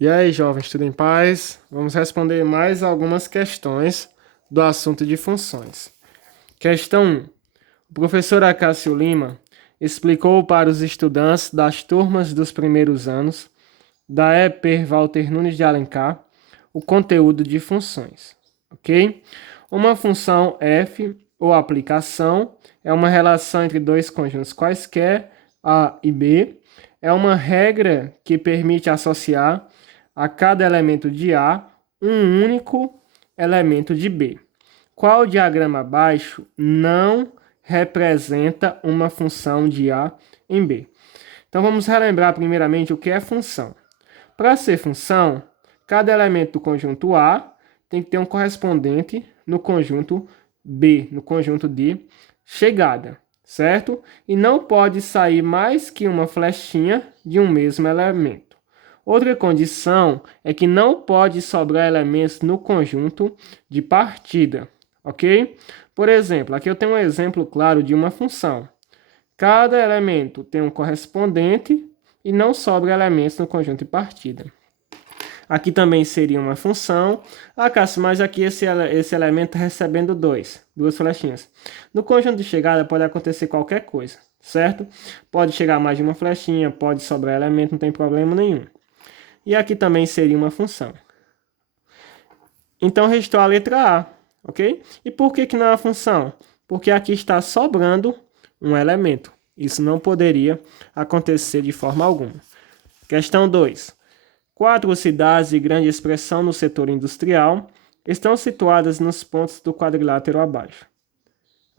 E aí, jovens, tudo em paz? Vamos responder mais algumas questões do assunto de funções. Questão 1. O professor Acácio Lima explicou para os estudantes das turmas dos primeiros anos da EPER Walter Nunes de Alencar o conteúdo de funções, ok? Uma função f ou aplicação é uma relação entre dois conjuntos quaisquer, A e B. É uma regra que permite associar a cada elemento de A um único elemento de B. Qual diagrama abaixo não representa uma função de A em B? Então vamos relembrar primeiramente o que é função. Para ser função, cada elemento do conjunto A tem que ter um correspondente no conjunto B, no conjunto de chegada, certo? E não pode sair mais que uma flechinha de um mesmo elemento. Outra condição é que não pode sobrar elementos no conjunto de partida, ok? Por exemplo, aqui eu tenho um exemplo claro de uma função. Cada elemento tem um correspondente e não sobra elementos no conjunto de partida. Aqui também seria uma função. Ah, Cássio, mas aqui esse elemento está recebendo duas flechinhas. No conjunto de chegada pode acontecer qualquer coisa, certo? Pode chegar mais de uma flechinha, pode sobrar elemento, não tem problema nenhum. E aqui também seria uma função. Então restou a letra A, ok? E por que não é uma função? Porque aqui está sobrando um elemento. Isso não poderia acontecer de forma alguma. Questão 2. 4 cidades de grande expressão no setor industrial estão situadas nos pontos do quadrilátero abaixo.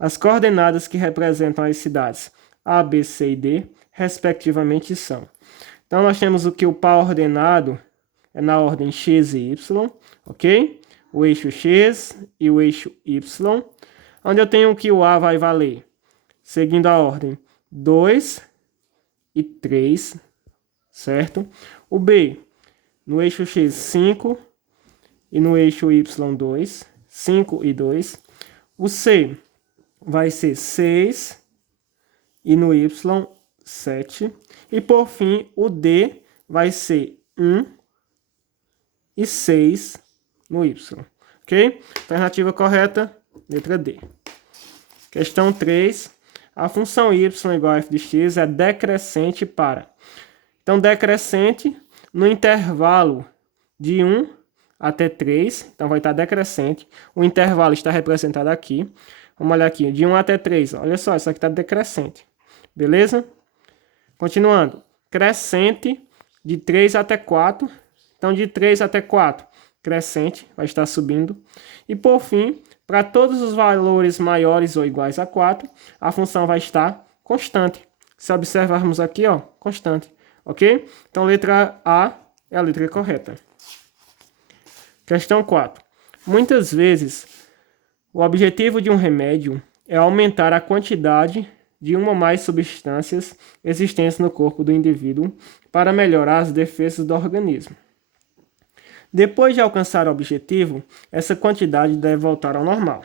As coordenadas que representam as cidades A, B, C e D, respectivamente, são. Então, nós temos o que o par ordenado é na ordem x e y, ok? O eixo x e o eixo y, onde eu tenho que o A vai valer, seguindo a ordem, 2 e 3, certo? O B, no eixo x, 5, e no eixo y, 2, 5 e 2. O C vai ser 6, e no y, 7. E por fim, o D vai ser 1 e 6 no y. Ok? Alternativa correta, letra D. Questão 3. A função y igual a f de x é decrescente para. Então, decrescente no intervalo de 1 até 3. Então, vai estar decrescente. O intervalo está representado aqui. Vamos olhar aqui. De 1 até 3. Olha só, isso aqui está decrescente. Beleza? Continuando. Crescente de 3 até 4. Então, de 3 até 4, crescente, vai estar subindo. E, por fim, para todos os valores maiores ou iguais a 4, a função vai estar constante. Se observarmos aqui, ó, constante. Ok? Então, letra A é a letra correta. Questão 4. Muitas vezes, o objetivo de um remédio é aumentar a quantidade de uma ou mais substâncias existentes no corpo do indivíduo para melhorar as defesas do organismo. Depois de alcançar o objetivo, essa quantidade deve voltar ao normal.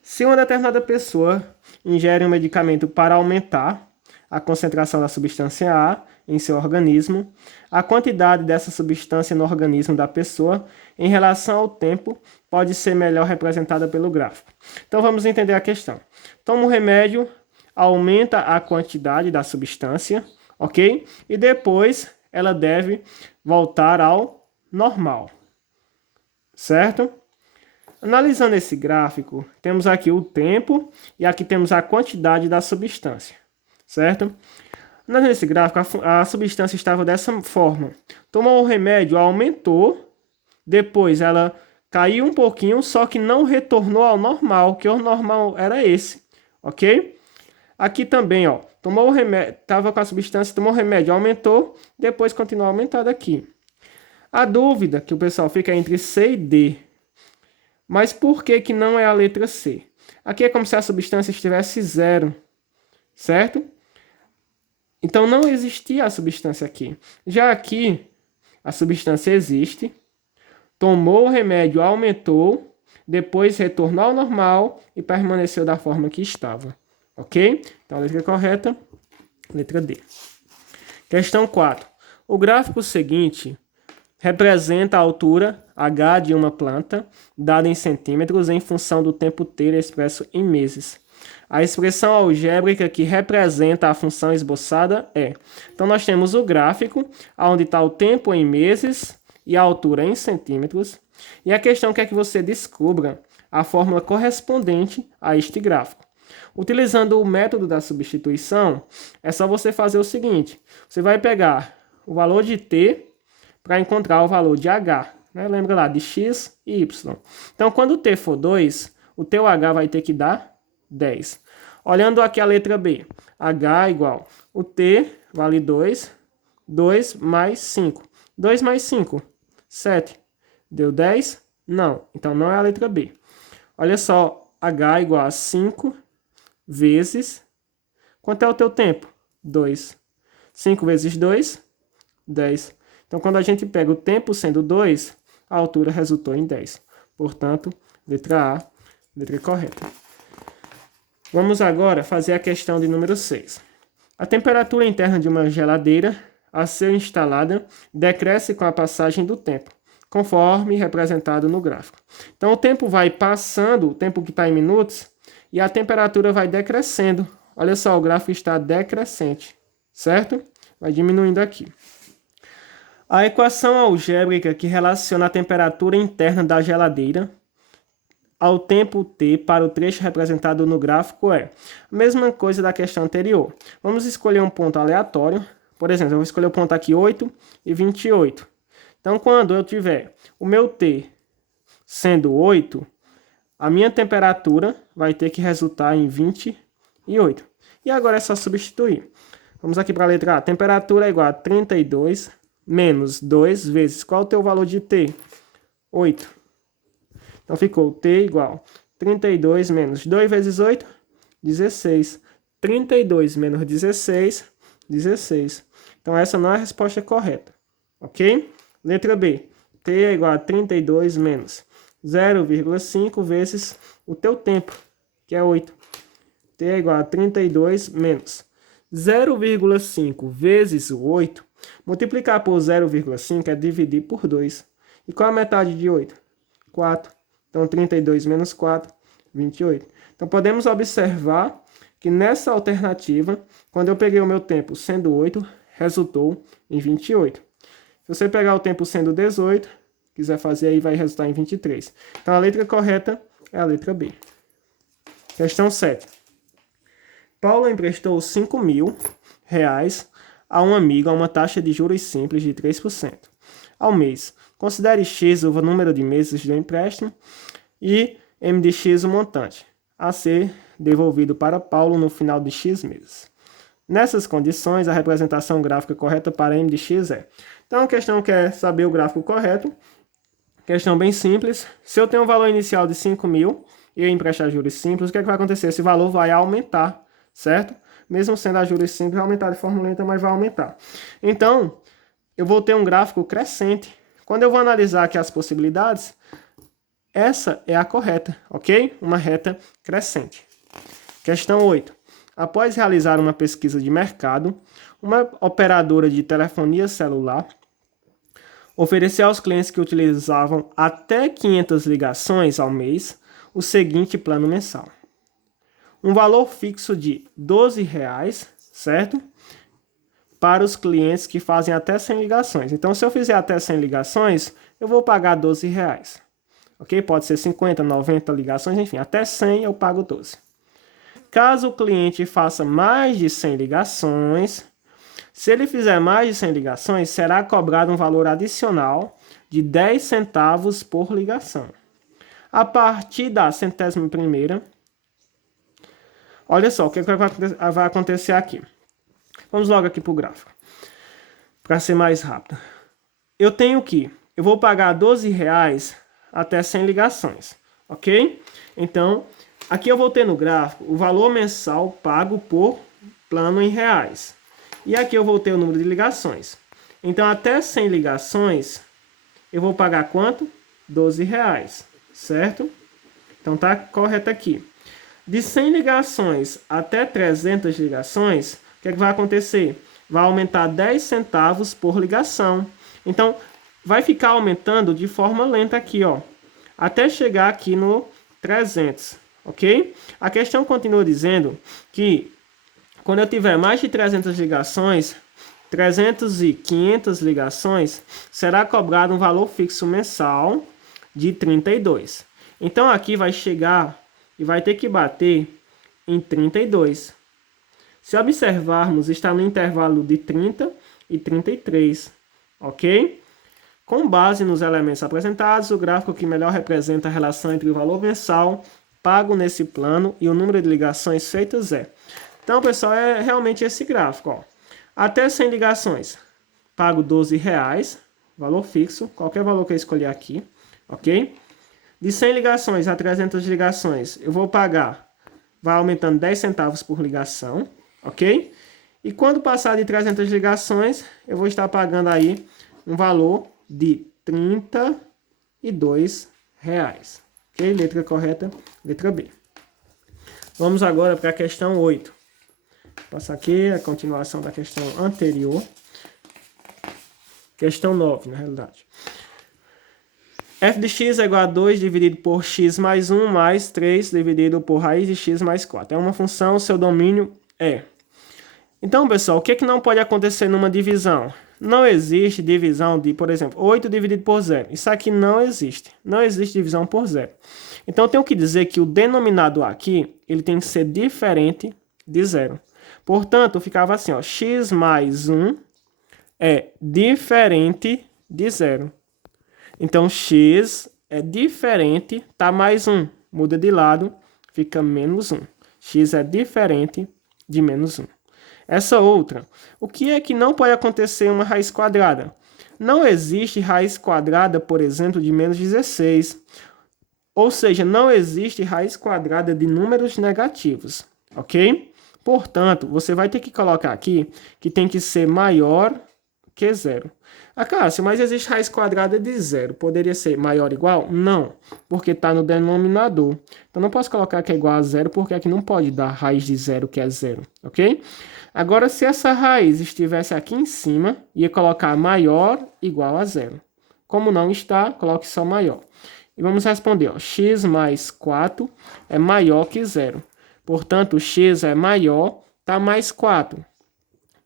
Se uma determinada pessoa ingere um medicamento para aumentar a concentração da substância A em seu organismo, a quantidade dessa substância no organismo da pessoa em relação ao tempo pode ser melhor representada pelo gráfico. Então vamos entender a questão. Toma o remédio, aumenta a quantidade da substância, ok? E depois ela deve voltar ao normal, certo? Analisando esse gráfico, temos aqui o tempo e aqui temos a quantidade da substância, certo? Analisando esse gráfico, a substância estava dessa forma. Tomou o remédio, aumentou, depois ela caiu um pouquinho, só que não retornou ao normal, que o normal era esse, ok? Aqui também, ó, tomou o remédio, estava com a substância, tomou o remédio, aumentou, depois continuou aumentado aqui. A dúvida que o pessoal fica é entre C e D. Mas por que não é a letra C? Aqui é como se a substância estivesse zero, certo? Então não existia a substância aqui. Já aqui, a substância existe, tomou o remédio, aumentou, depois retornou ao normal e permaneceu da forma que estava. Ok? Então a letra correta, letra D. Questão 4. O gráfico seguinte representa a altura h de uma planta, dada em centímetros, em função do tempo t expresso em meses. A expressão algébrica que representa a função esboçada é... Então, nós temos o gráfico, onde está o tempo em meses e a altura em centímetros. E a questão quer que você descubra a fórmula correspondente a este gráfico. Utilizando o método da substituição, é só você fazer o seguinte. Você vai pegar o valor de t para encontrar o valor de h. Né? Lembra lá, de x e y. Então, quando o t for 2, o teu h vai ter que dar 10. Olhando aqui a letra B, h igual, o t vale 2, 2 mais 5. 2 mais 5, 7. Deu 10? Não, então não é a letra B. Olha só, h igual a 5 vezes... Quanto é o teu tempo? 2. 5 vezes 2, 10. Então, quando a gente pega o tempo sendo 2, a altura resultou em 10. Portanto, letra A, letra correta. Vamos agora fazer a questão de número 6. A temperatura interna de uma geladeira, a ser instalada, decresce com a passagem do tempo, conforme representado no gráfico. Então, o tempo vai passando, o tempo que está em minutos, e a temperatura vai decrescendo. Olha só, o gráfico está decrescente, certo? Vai diminuindo aqui. A equação algébrica que relaciona a temperatura interna da geladeira ao tempo t para o trecho representado no gráfico é a mesma coisa da questão anterior. Vamos escolher um ponto aleatório. Por exemplo, eu vou escolher o ponto aqui 8 e 28. Então, quando eu tiver o meu t sendo 8, a minha temperatura vai ter que resultar em 28. E agora é só substituir. Vamos aqui para a letra A. Temperatura é igual a 32 menos 2 vezes qual é o teu valor de t? 8. Então, ficou t igual 32 menos 2 vezes 8, 16. 32 menos 16, 16. Então, essa não é a resposta correta. Ok? Letra B. T é igual a 32 menos 0,5 vezes o teu tempo, que é 8. T é igual a 32 menos 0,5 vezes o 8. Multiplicar por 0,5 é dividir por 2. E qual a metade de 8? 4. Então, 32 menos 4, 28. Então, podemos observar que nessa alternativa, quando eu peguei o meu tempo sendo 8, resultou em 28. Se você pegar o tempo sendo 18, quiser fazer aí, vai resultar em 23. Então, a letra correta é a letra B. Questão 7. Paulo emprestou 5.000 reais a um amigo a uma taxa de juros simples de 3% ao mês. Considere X o número de meses do empréstimo e M de X o montante a ser devolvido para Paulo no final de X meses. Nessas condições, a representação gráfica correta para M de X é... Então, a questão quer saber o gráfico correto. Questão bem simples. Se eu tenho um valor inicial de 5.000 e eu emprestar juros simples, o que é que vai acontecer? Esse valor vai aumentar, certo? Mesmo sendo a juros simples, vai aumentar de forma lenta, mas vai aumentar. Então, eu vou ter um gráfico crescente. Quando eu vou analisar aqui as possibilidades, essa é a correta, ok? Uma reta crescente. Questão 8. Após realizar uma pesquisa de mercado, uma operadora de telefonia celular ofereceu aos clientes que utilizavam até 500 ligações ao mês o seguinte plano mensal. Um valor fixo de R$ 12, certo? Para os clientes que fazem até 100 ligações. Então, se eu fizer até 100 ligações, eu vou pagar R$ 12. Ok? Pode ser 50, 90 ligações, enfim, até 100 eu pago 12. Caso o cliente faça mais de 100 ligações, se ele fizer mais de 100 ligações, será cobrado um valor adicional de 10 centavos por ligação. A partir da 101ª, olha só o que vai acontecer aqui. Vamos logo aqui para o gráfico, para ser mais rápido. Eu vou pagar R$ 12 até 100 ligações, ok? Então, aqui eu vou ter no gráfico o valor mensal pago por plano em reais. E aqui eu vou ter o número de ligações. Então, até 100 ligações, eu vou pagar quanto? R$ 12, certo? Então, tá correto aqui. De 100 ligações até 300 ligações, o que é que vai acontecer? Vai aumentar 10 centavos por ligação. Então, vai ficar aumentando de forma lenta aqui, ó, até chegar aqui no 300, ok? A questão continua dizendo que quando eu tiver mais de 300 ligações, 300 e 500 ligações, será cobrado um valor fixo mensal de 32. Então aqui vai chegar e vai ter que bater em 32. Se observarmos, está no intervalo de 30 e 33, ok? Com base nos elementos apresentados, o gráfico que melhor representa a relação entre o valor mensal pago nesse plano e o número de ligações feitas é. Então, pessoal, é realmente esse gráfico, ó. Até 100 ligações, pago R$12, valor fixo, qualquer valor que eu escolher aqui, ok? De 100 ligações a 300 ligações, eu vou pagar, vai aumentando 10 centavos por ligação, ok? E quando passar de 300 ligações, eu vou estar pagando aí um valor de R$32. Ok? Letra correta, letra B. Vamos agora para a questão 8. Vou passar aqui a continuação da questão anterior. Questão 9, na realidade. f de x é igual a 2 dividido por x mais 1 mais 3 dividido por raiz de x mais 4. É uma função, seu domínio é. Então, pessoal, o que é que não pode acontecer numa divisão? Não existe divisão de, por exemplo, 8 dividido por 0. Isso aqui não existe. Não existe divisão por 0. Então, eu tenho que dizer que o denominador aqui, ele tem que ser diferente de 0. Portanto, ficava assim, ó, x mais 1 é diferente de 0. Então, x é diferente, tá mais 1. Muda de lado, fica menos 1. X é diferente de menos 1. Essa outra, o que é que não pode acontecer em uma raiz quadrada? Não existe raiz quadrada, por exemplo, de menos 16. Ou seja, não existe raiz quadrada de números negativos, ok? Portanto, você vai ter que colocar aqui que tem que ser maior que 0. Ah, Cássio, mas existe raiz quadrada de 0. Poderia ser maior ou igual? Não, porque está no denominador. Então, não posso colocar que é igual a 0, porque aqui não pode dar raiz de 0, que é 0, ok? Agora, se essa raiz estivesse aqui em cima, ia colocar maior igual a 0. Como não está, coloque só maior. E vamos responder, ó, x mais 4 é maior que 0. Portanto, x é maior, está mais 4.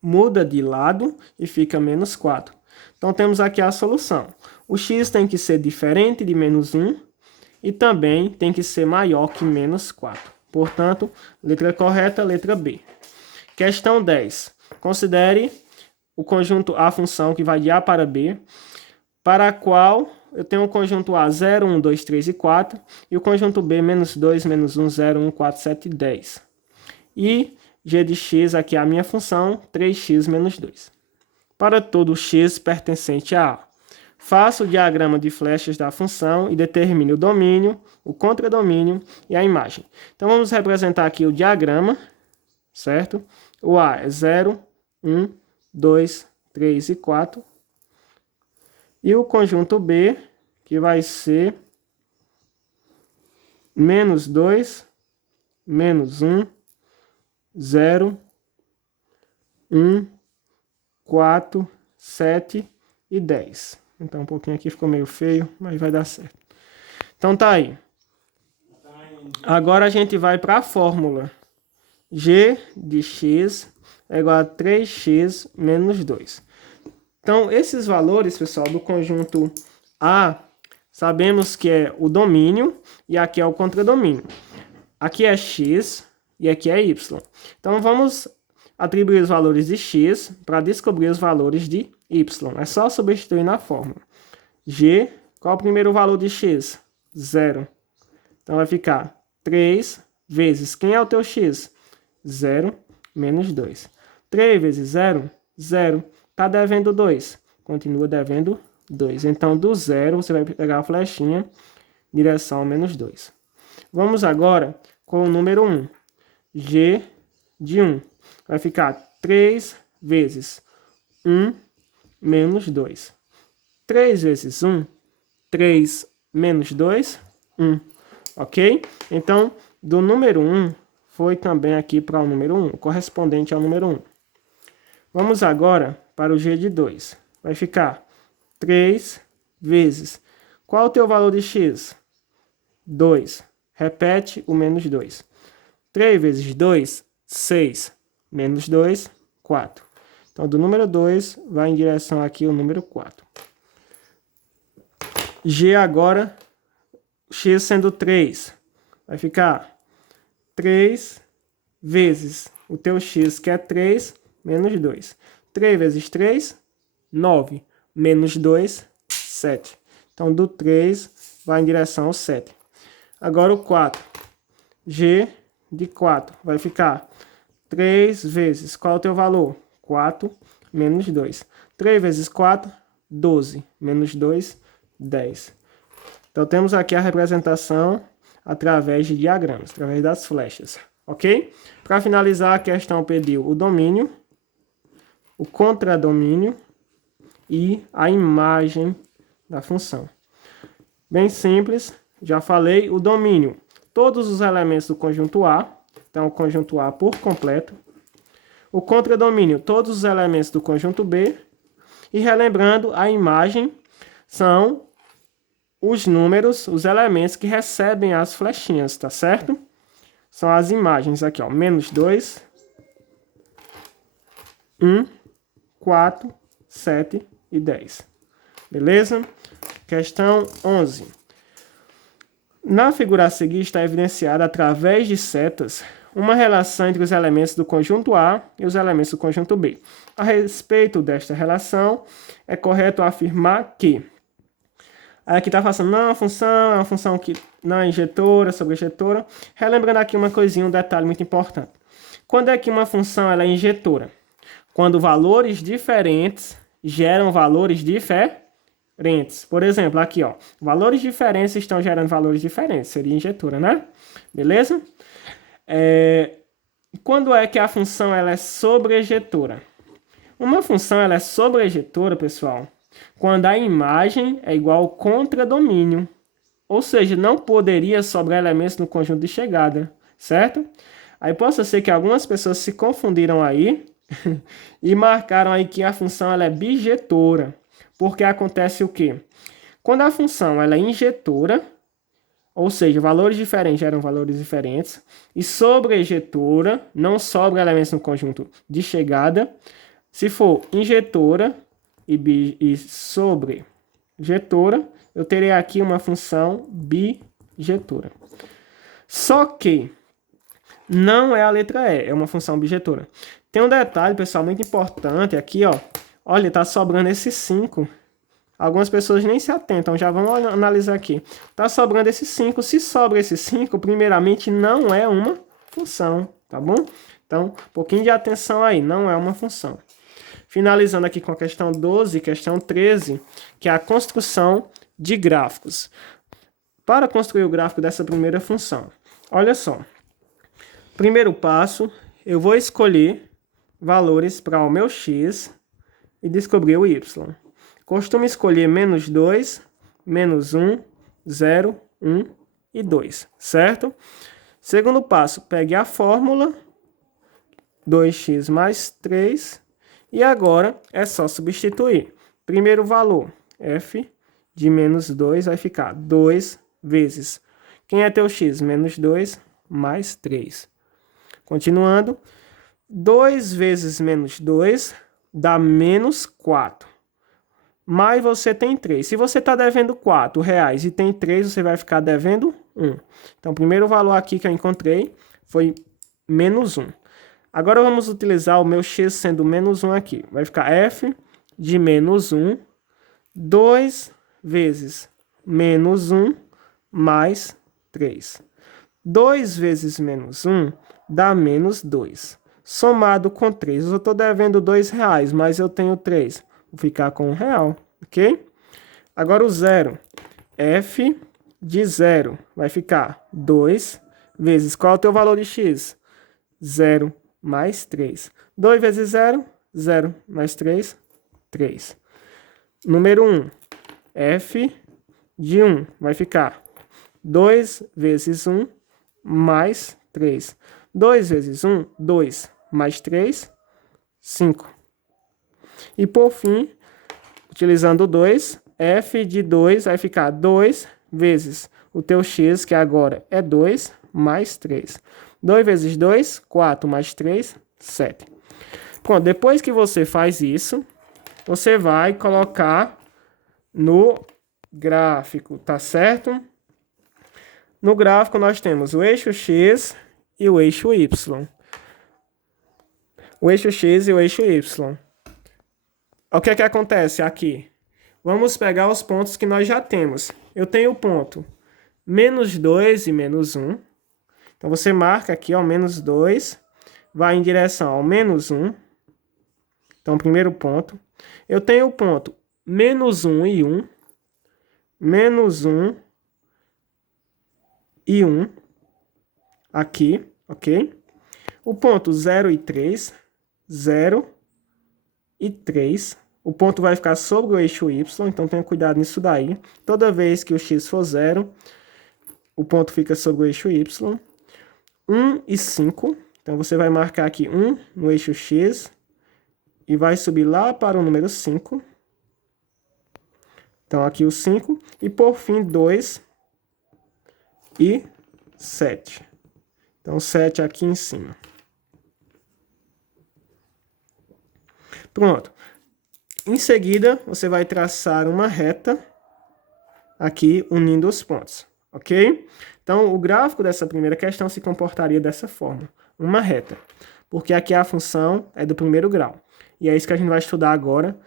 Muda de lado e fica menos 4. Então, temos aqui a solução. O x tem que ser diferente de menos 1 e também tem que ser maior que menos 4. Portanto, letra correta, letra B. Questão 10. Considere o conjunto A função que vai de A para B, para a qual eu tenho o conjunto A 0, 1, 2, 3 e 4 e o conjunto B menos 2, menos 1, 0, 1, 4, 7 e 10. E g de x, aqui é a minha função, 3x menos 2. Para todo x pertencente a A, faça o diagrama de flechas da função e determine o domínio, o contradomínio e a imagem. Então, vamos representar aqui o diagrama, certo? O A é 0, 1, 2, 3 e 4. E o conjunto B, que vai ser menos 2, menos 1, 0, 1, 4, 7 e 10. Então, um pouquinho aqui ficou meio feio, mas vai dar certo. Então, tá aí. Agora a gente vai para a fórmula. G de x é igual a 3x menos 2. Então, esses valores, pessoal, do conjunto A, sabemos que é o domínio e aqui é o contradomínio. Aqui é x e aqui é y. Então, vamos atribuir os valores de x para descobrir os valores de y. É só substituir na fórmula. G, qual é o primeiro valor de x? 0. Então, vai ficar 3 vezes, quem é o teu x? 0 menos 2. 3 vezes 0, 0. Está devendo 2. Continua devendo 2. Então, do 0, você vai pegar a flechinha, direção menos 2. Vamos agora com o número 1. G de 1. Vai ficar 3 vezes 1 menos 2. 3 vezes 1, 3 menos 2, 1. Ok? Então, do número 1, foi também aqui para o número 1, correspondente ao número 1. Vamos agora para o G de 2. Vai ficar 3 vezes. Qual o teu valor de x? 2. Repete o menos 2. 3 vezes 2, 6. Menos 2, 4. Então, do número 2, vai em direção aqui o número 4. G agora, x sendo 3. Vai ficar 3 vezes o teu x, que é 3, menos 2. 3 vezes 3, 9. Menos 2, 7. Então, do 3 vai em direção ao 7. Agora o 4. G de 4 vai ficar 3 vezes, qual é o teu valor? 4 menos 2. 3 vezes 4, 12. Menos 2, 10. Então, temos aqui a representação através de diagramas, através das flechas. Ok? Para finalizar, a questão pediu o domínio, o contradomínio e a imagem da função. Bem simples, já falei, o domínio. Todos os elementos do conjunto A, então o conjunto A por completo. O contradomínio, todos os elementos do conjunto B. E relembrando, a imagem são os números, os elementos que recebem as flechinhas, tá certo? São as imagens aqui, ó, menos 2, 1, 4, 7 e 10. Beleza? Questão 11. Na figura a seguir está evidenciada através de setas uma relação entre os elementos do conjunto A e os elementos do conjunto B. A respeito desta relação, é correto afirmar que aqui está falando, não, é uma função que não é injetora, sobrejetora. Relembrando aqui uma coisinha, um detalhe muito importante. Quando é que uma função ela é injetora? Quando valores diferentes geram valores diferentes. Por exemplo, aqui, ó, valores diferentes estão gerando valores diferentes. Seria injetora, né? Beleza? Quando é que a função ela é sobrejetora? Uma função ela é sobrejetora, pessoal, quando a imagem é igual ao contradomínio. Ou seja, não poderia sobrar elementos no conjunto de chegada, certo? Aí possa ser que algumas pessoas se confundiram aí e marcaram aí que a função ela é bijetora. Porque acontece o quê? Quando a função ela é injetora, ou seja, valores diferentes geram valores diferentes, e sobrejetora, não sobra elementos no conjunto de chegada. Se for injetora e sobrejetora, eu terei aqui uma função bijetora. Só que não é a letra E, é uma função bijetora. Tem um detalhe, pessoal, muito importante aqui, ó. Olha, está sobrando esse 5. Algumas pessoas nem se atentam, já vamos analisar aqui. Está sobrando esse 5. Se sobra esse 5, primeiramente não é uma função, tá bom? Então, um pouquinho de atenção aí, não é uma função. Finalizando aqui com a questão 12, questão 13, que é a construção de gráficos. Para construir o gráfico dessa primeira função, olha só. Primeiro passo, eu vou escolher valores para o meu x e descobrir o y. Costumo escolher menos 2, menos 1, 0, 1 e 2, certo? Segundo passo, pegue a fórmula, 2x mais 3, e agora é só substituir. Primeiro valor, f de menos 2 vai ficar 2 vezes. Quem é teu x? Menos 2 mais 3. Continuando, 2 vezes menos 2 dá menos 4. Mas você tem 3. Se você está devendo R$4 e tem 3, você vai ficar devendo 1. Então, o primeiro valor aqui que eu encontrei foi menos 1. Agora, vamos utilizar o meu x sendo menos 1 aqui. Vai ficar f de menos 1, 2 vezes menos 1 mais 3. 2 vezes menos 1 dá menos 2. Somado com 3. Eu estou devendo R$2, mas eu tenho 3. Vou ficar com R$1, ok? Agora o zero. F de 0 vai ficar 2 vezes... Qual é o teu valor de x? 0 mais 3. 2 vezes 0, 0 mais 3, 3. Número 1. F de 1 vai ficar 2 vezes 1 mais 3. 2 vezes 1, 2 mais 3, 5. E por fim, utilizando o 2, f de 2 vai ficar 2 vezes o teu x, que agora é 2, mais 3. 2 vezes 2, 4, mais 3, 7. Pronto, depois que você faz isso, você vai colocar no gráfico, tá certo? No gráfico nós temos o eixo x e o eixo y. O eixo x e o eixo y. O que é que acontece aqui? Vamos pegar os pontos que nós já temos. Eu tenho o ponto menos 2 e menos 1. Então, você marca aqui, ó, menos 2, vai em direção ao menos 1. Então, primeiro ponto. Eu tenho o ponto menos 1 e 1. Menos 1 e 1. Aqui, ok? O ponto 0 e 3. 0 e 3. O ponto vai ficar sobre o eixo y, então tenha cuidado nisso daí. Toda vez que o x for 0, o ponto fica sobre o eixo y. 1 e 5. Então, você vai marcar aqui 1 no eixo x e vai subir lá para o número 5. Então, aqui o 5. E, por fim, 2 e 7. Então, 7 aqui em cima. Pronto. Em seguida, você vai traçar uma reta aqui unindo os pontos, ok? Então, o gráfico dessa primeira questão se comportaria dessa forma, uma reta, porque aqui a função é do primeiro grau. E é isso que a gente vai estudar agora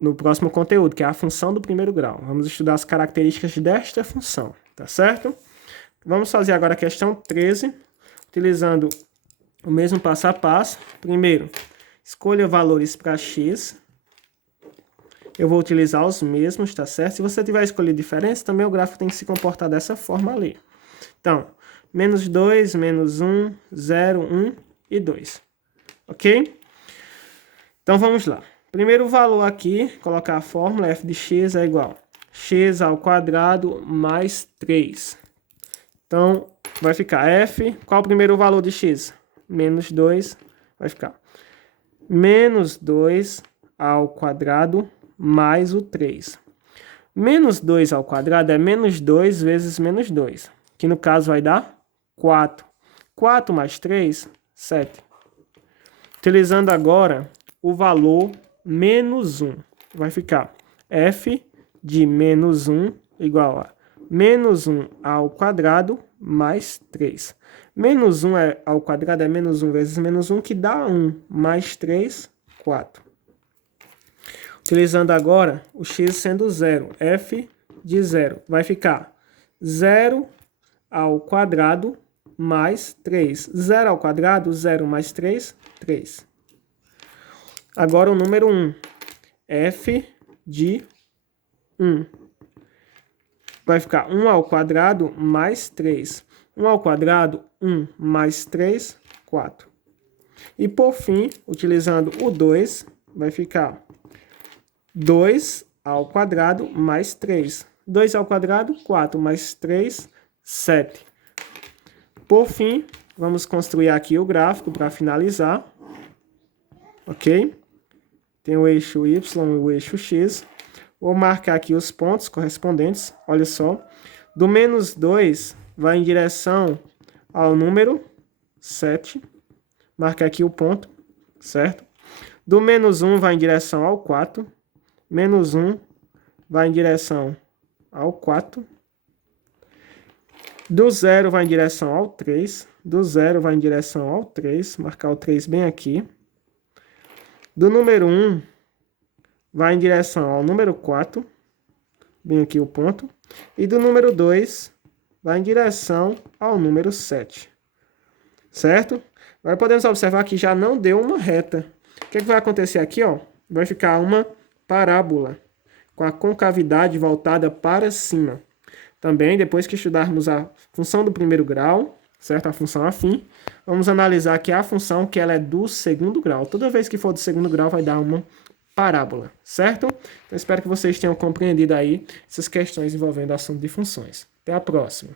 no próximo conteúdo, que é a função do primeiro grau. Vamos estudar as características desta função, tá certo? Vamos fazer agora a questão 13, utilizando o mesmo passo a passo. Primeiro, escolha valores para x. Eu vou utilizar os mesmos, tá certo? Se você tiver escolhido diferentes, também o gráfico tem que se comportar dessa forma ali. Então, menos 2, menos 1, 0, 1 e 2. Ok? Então, vamos lá. Primeiro valor aqui, colocar a fórmula f de x é igual a x ao quadrado mais 3. Então, vai ficar f... Qual o primeiro valor de x? Menos 2. Vai ficar menos 2 ao quadrado mais o 3. Menos 2 ao quadrado é menos 2 vezes menos 2, que no caso vai dar 4. 4 mais 3, 7. Utilizando agora o valor menos 1, vai ficar f de menos 1 igual a menos 1 ao quadrado mais 3. Menos 1 ao quadrado é menos 1 vezes menos 1, que dá 1, mais 3, 4. Utilizando agora o x sendo 0, f de 0, vai ficar 0 ao quadrado mais 3. 0 ao quadrado, 0 mais 3, 3. Agora o número 1, f de 1. Vai ficar 1 ao quadrado mais 3. 1 ao quadrado, 1 mais 3, 4. E por fim, utilizando o 2, vai ficar 2 ao quadrado mais 3. 2 ao quadrado, 4 mais 3, 7. Por fim, vamos construir aqui o gráfico para finalizar. Ok? Tem o eixo y e o eixo x. Vou marcar aqui os pontos correspondentes. Olha só. Do menos 2 vai em direção ao número 7. Marca aqui o ponto, certo? Do menos 1 vai em direção ao 4. Menos 1 vai em direção ao 4. Do 0 vai em direção ao 3. Do 0 vai em direção ao 3. Marcar o 3 bem aqui. Do número 1 vai em direção ao número 4. Bem aqui o ponto. E do número 2 vai em direção ao número 7. Certo? Agora podemos observar que já não deu uma reta. O que vai acontecer aqui, ó? Vai ficar uma parábola com a concavidade voltada para cima. Também, depois que estudarmos a função do primeiro grau, certo? A função afim, vamos analisar aqui a função que ela é do segundo grau. Toda vez que for do segundo grau vai dar uma parábola, certo? Então, espero que vocês tenham compreendido aí essas questões envolvendo o assunto de funções. Até a próxima.